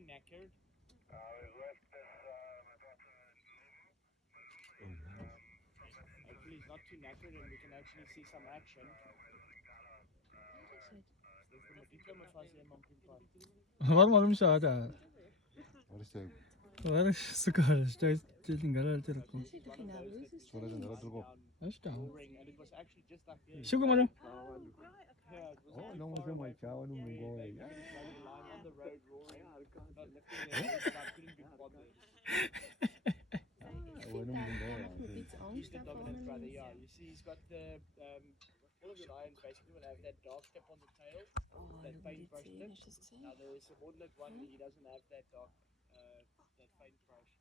too knackered. Hopefully he's not too knackered and we can actually see some action. Var mı oğlum şahada? Var sıkar işte dingalar telefon. Açtı. Şuko malum. Oh, no one's in my car. I'm going lying on the road, roaring, not lifting their voice, but I couldn't be bothered. He's the dominant brother, yeah. You see, he's got the all of the lions basically will have that dark tip on the tail, that paintbrush tip. Now the subordinate one, he doesn't have that dark, that paintbrush.